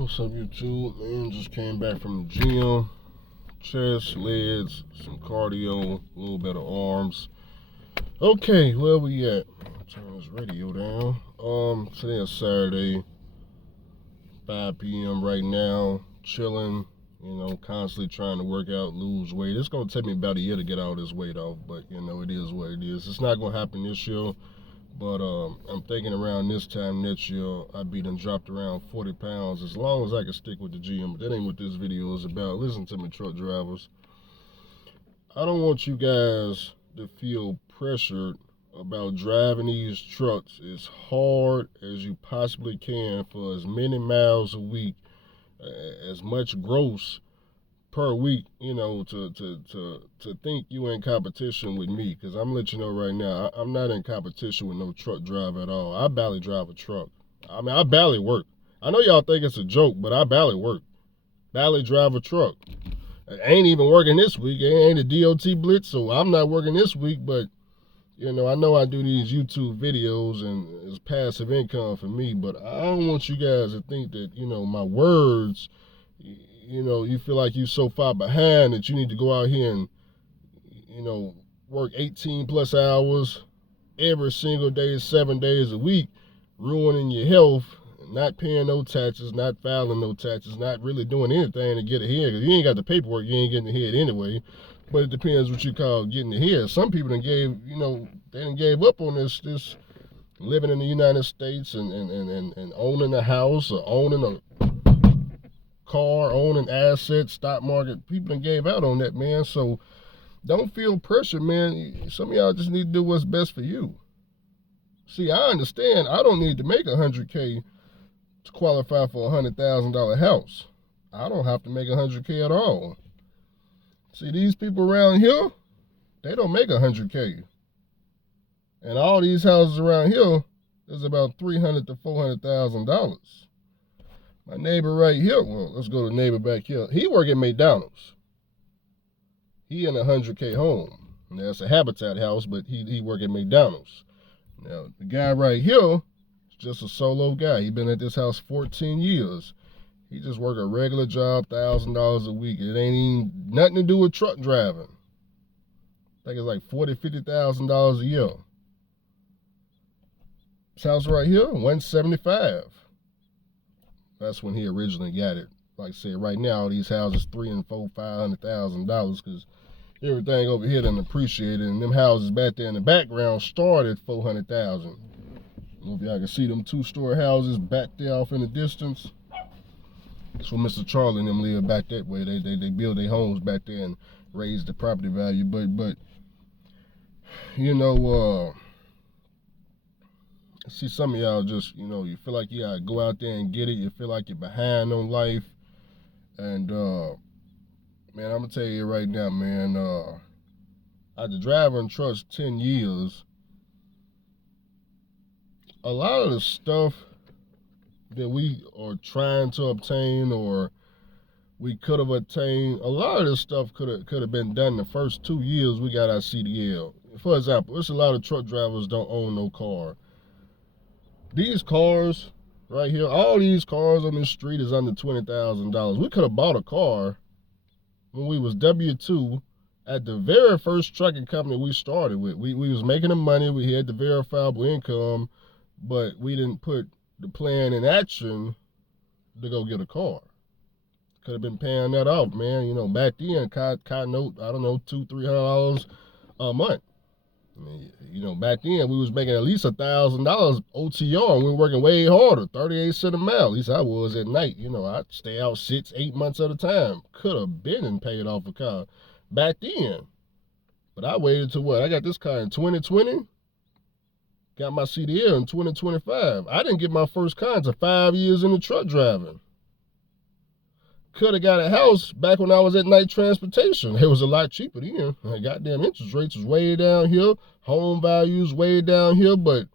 What's up, YouTube? Man, just came back from the gym. Chest, legs, some cardio, a little bit of arms. Okay, where we at? Turn this radio down. Today is Saturday, 5 p.m. right now. Chilling, constantly trying to work out, lose weight. It's gonna take me about a year to get all this weight off, but it is what it is. It's not gonna happen this year. But I'm thinking around this time next year, I'd be done dropped around 40 pounds as long as I can stick with the gym. But that ain't what this video is about. Listen to me, truck drivers. I don't want you guys to feel pressured about driving these trucks as hard as you possibly can for as many miles a week, as much gross per week, to think you in competition with me, because I'm letting you know right now, I'm not in competition with no truck driver at all. I barely drive a truck. I mean, I barely work. I know y'all think it's a joke, but I barely work. Barely drive a truck. I ain't even working this week. It ain't a DOT blitz, so I'm not working this week, but I know I do these YouTube videos and it's passive income for me, but I don't want you guys to think that, my words, you feel like you're so far behind that you need to go out here and, work 18 plus hours every single day, 7 days a week, ruining your health, not paying no taxes, not filing no taxes, not really doing anything to get ahead. Because you ain't got the paperwork, you ain't getting ahead anyway. But it depends what you call getting ahead. Some people they gave up on this living in the United States and owning a house or owning a car, owning assets, stock market. People done gave out on that, man. So don't feel pressure, man. Some of y'all just need to do what's best for you. See, I understand I don't need to make $100K to qualify for a $100,000 house. I don't have to make $100K at all. See, these people around here, they don't make $100K. And all these houses around here is about $300,000 to $400,000. My neighbor right here, well, let's go to the neighbor back here. He work at McDonald's. He in a $100K home. Now, it's a Habitat house, but he work at McDonald's. Now, the guy right here is just a solo guy. He been at this house 14 years. He just work a regular job, $1,000 a week. It ain't even nothing to do with truck driving. I think it's like $40,000, $50,000 a year. This house right here, $175,000. That's when he originally got it. Like I said, right now these houses $300,000 and $500,000 because everything over here done appreciated, and them houses back there in the background started $400,000. I don't know if y'all can see them 2-story houses back there off in the distance. That's where Mr. Charlie and them live back that way. They build their homes back there and raise the property value. But see, some of y'all just, you feel like you gotta go out there and get it. You feel like you're behind on life. And, man, I'm gonna tell you right now, man, after driving trucks 10 years, a lot of the stuff that we are trying to obtain or we could have attained, a lot of this stuff could have been done the first 2 years we got our CDL. For example, there's a lot of truck drivers don't own no car. These cars right here, all these cars on the street is under $20,000. We could have bought a car when we was W-2 at the very first trucking company we started with. We was making the money, we had the verifiable income, but we didn't put the plan in action to go get a car. Could have been paying that off, man. Back then, car note, I don't know, $200, $300 a month. I mean, back then we was making at least $1,000 OTR, and we were working way harder, 38 cents a mile. At least I was at night. I'd stay out 6, 8 months at a time. Could have been and paid off a car back then. But I waited to what? I got this car in 2020. Got my CDL in 2025. I didn't get my first car until 5 years into truck driving. Could have got a house back when I was at Night Transportation. It was a lot cheaper then. Goddamn interest rates was way down here. Home values way down here. But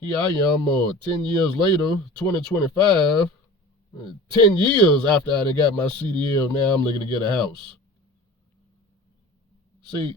here I am 10 years later, 2025. 10 years after I got my CDL, now I'm looking to get a house. See,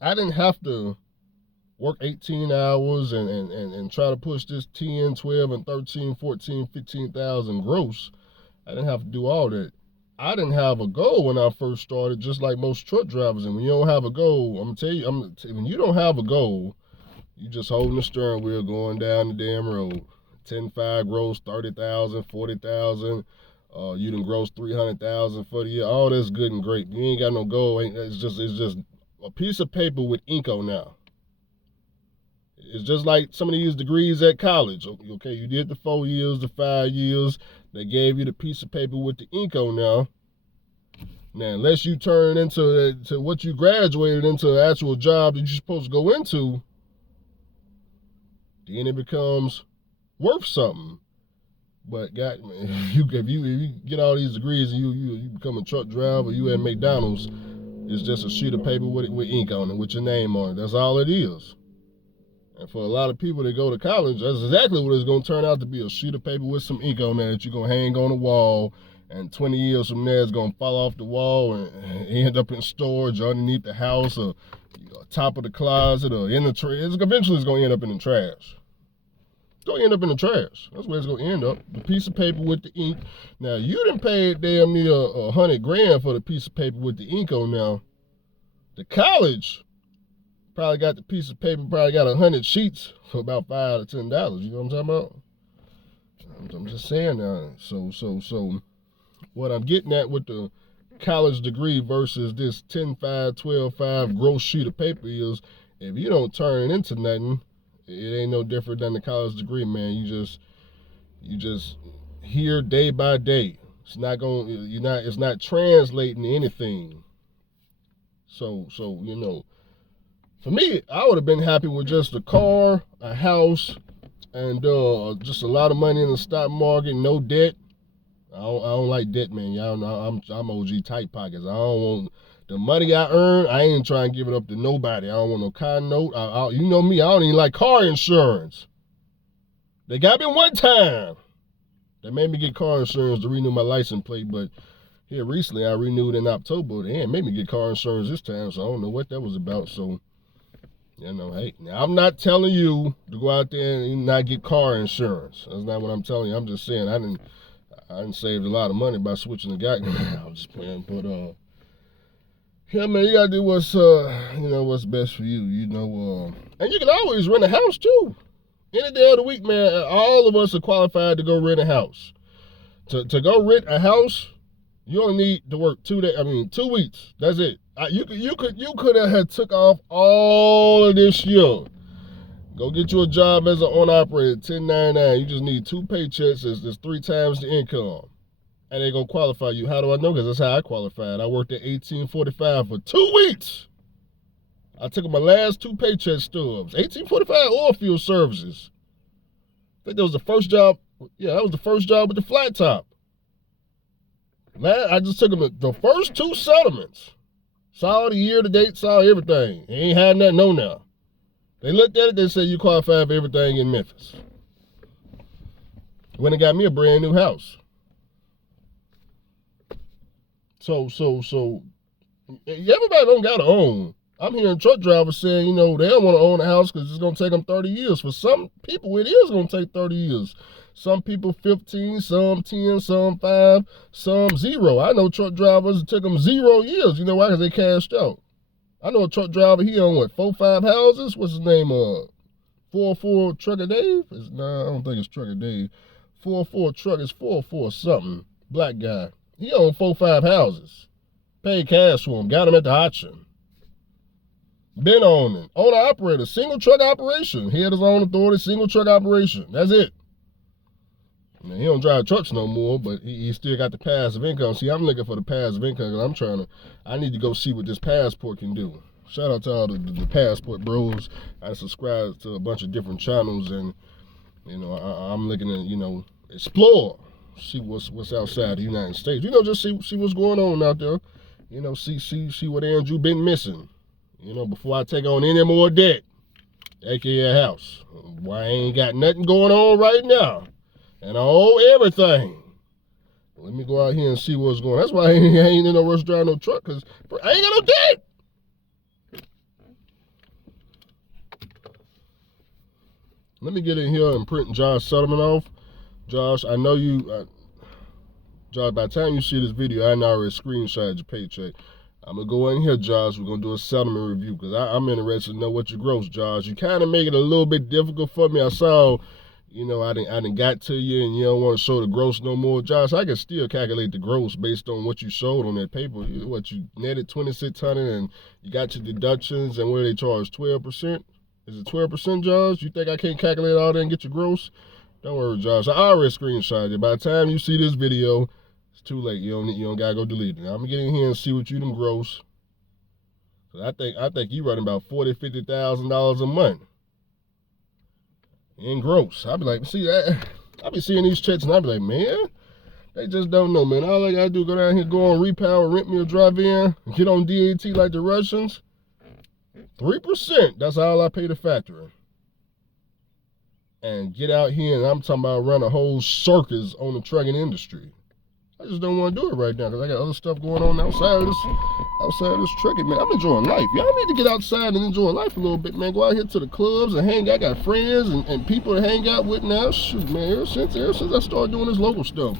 I didn't have to work 18 hours and try to push this 10, 12, and 13, 14, 15,000 gross. I didn't have to do all that. I didn't have a goal when I first started, just like most truck drivers. And when you don't have a goal, I'm gonna tell you, when you don't have a goal, you just holding the steering wheel going down the damn road. 10-5 gross, 30,000, 40,000. You done gross 300,000 for the year. All that's good and great. You ain't got no goal. It's just a piece of paper with ink on now. It's just like some of these degrees at college. Okay, you did the 4 years, the 5 years. They gave you the piece of paper with the ink on now. Now, unless you turn into what you graduated into, an actual job that you're supposed to go into, then it becomes worth something. But God, if you get all these degrees and you become a truck driver, you at McDonald's, it's just a sheet of paper with ink on it, with your name on it. That's all it is. And for a lot of people that go to college, that's exactly what it's going to turn out to be, a sheet of paper with some ink on there that you're going to hang on the wall, and 20 years from there, it's going to fall off the wall and end up in storage underneath the house or top of the closet or in the trash. Eventually, it's going to end up in the trash. It's going to end up in the trash. That's where it's going to end up. The piece of paper with the ink. Now, you done paid damn near $100,000 for the piece of paper with the ink on now. The college probably got the piece of paper, probably got 100 sheets for about $5 to $10. You know what I'm talking about? I'm just saying now. So what I'm getting at with the college degree versus this 10-5, 12-5 gross sheet of paper is, if you don't turn it into nothing, it ain't no different than the college degree, man. You just here day by day. It's not translating to anything. So you know, for me, I would have been happy with just a car, a house, and just a lot of money in the stock market, no debt. I don't like debt, man. Y'all know I'm OG tight pockets. I don't want the money I earn. I ain't trying to give it up to nobody. I don't want no car note. You know me. I don't even like car insurance. They got me one time. They made me get car insurance to renew my license plate, but here recently I renewed in October. They ain't made me get car insurance this time, so I don't know what that was about. So, you know, hey, now I'm not telling you to go out there and not get car insurance. That's not what I'm telling you. I'm just saying I didn't saved a lot of money by switching the guy. I'm just playing, but yeah, man, you gotta do what's best for you, and you can always rent a house too. Any day of the week, man. All of us are qualified to go rent a house. To go rent a house, you only need to work 2 weeks. That's it. You could have took off all of this year. Go get you a job as an owner-operator, 1099. You just need 2 paychecks. It's 3 times the income. And they're going to qualify you. How do I know? Because that's how I qualified. I worked at 1845 for 2 weeks. I took my last 2 paycheck stubs. 1845 oil field services. I think that was the first job. Yeah, that was the first job with the flat top. I just took them the first 2 settlements. Saw the year to date, saw everything. Ain't had nothing on now. They looked at it, they said you qualify for everything in Memphis. When they got me a brand new house. So everybody don't gotta own. I'm hearing truck drivers saying, they don't want to own a house because it's gonna take them 30 years. For some people, it is gonna take 30 years. Some people 15, some 10, some 5, some 0. I know truck drivers, it took them 0 years. You know why? Because they cashed out. I know a truck driver, he owned 4, 5 houses. What's his name? 404 Trucker Dave? Nah, I don't think it's Trucker Dave. 404 Truck is 404 something. Black guy. He owned 4, 5 houses. Paid cash for them. Got them at the auction. Been owning. Owner operator. Single truck operation. He had his own authority. Single truck operation. That's it. Now, he don't drive trucks no more, but he still got the passive income. See, I'm looking for the passive income because I need to go see what this passport can do. Shout out to all the passport bros. I subscribe to a bunch of different channels, and I'm looking at explore, see what's outside the United States. Just see what's going on out there. See what Andrew been missing. Before I take on any more debt, aka a house. Why I ain't got nothing going on right now. And I owe everything. Let me go out here and see what's going on. That's why I ain't in no rush driving no truck, because I ain't got no debt. Let me get in here and print Josh settlement off. Josh, I know you, Josh, by the time you see this video, I already screenshot your paycheck. I'm going to go in here, Josh. We're going to do a settlement review because I'm interested to know what your gross, Josh. You kind of make it a little bit difficult for me. I saw, you know, I didn't got to you and you don't want to show the gross no more. Josh, I can still calculate the gross based on what you showed on that paper. What you netted $2,600 and you got your deductions and what do they charge, 12%? Is it 12%, Josh? You think I can't calculate all that and get your gross? Don't worry, Josh. I already screenshot it. By the time you see this video, it's too late. You don't gotta go delete it. Now, I'm gonna get in here and see what you them gross. I think you running about $40,000-$50,000 a month in gross. I be like, see that? I be seeing these checks and I be like, man, they just don't know, man. All I gotta do go down here, go on Repower, rent me a drive-in, get on DAT like the Russians. 3%. That's all I pay the factory. And get out here and I'm talking about run a whole circus on the trucking industry. I just don't want to do it right now because I got other stuff going on outside of this trucking, man. I'm enjoying life. Y'all need to get outside and enjoy life a little bit, man. Go out here to the clubs and hang out. I got friends and people to hang out with now. Shoot, man, ever since I started doing this local stuff.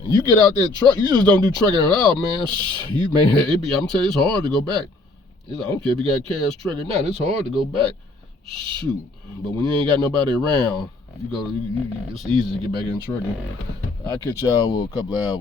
And you get out there truck, you just don't do trucking at all, man. You man, I'm telling you, it's hard to go back. I don't care if you got cash trucking now, it's hard to go back. Shoot. But when you ain't got nobody around, it's easy to get back in trucking. I'll catch y'all with a couple of hours.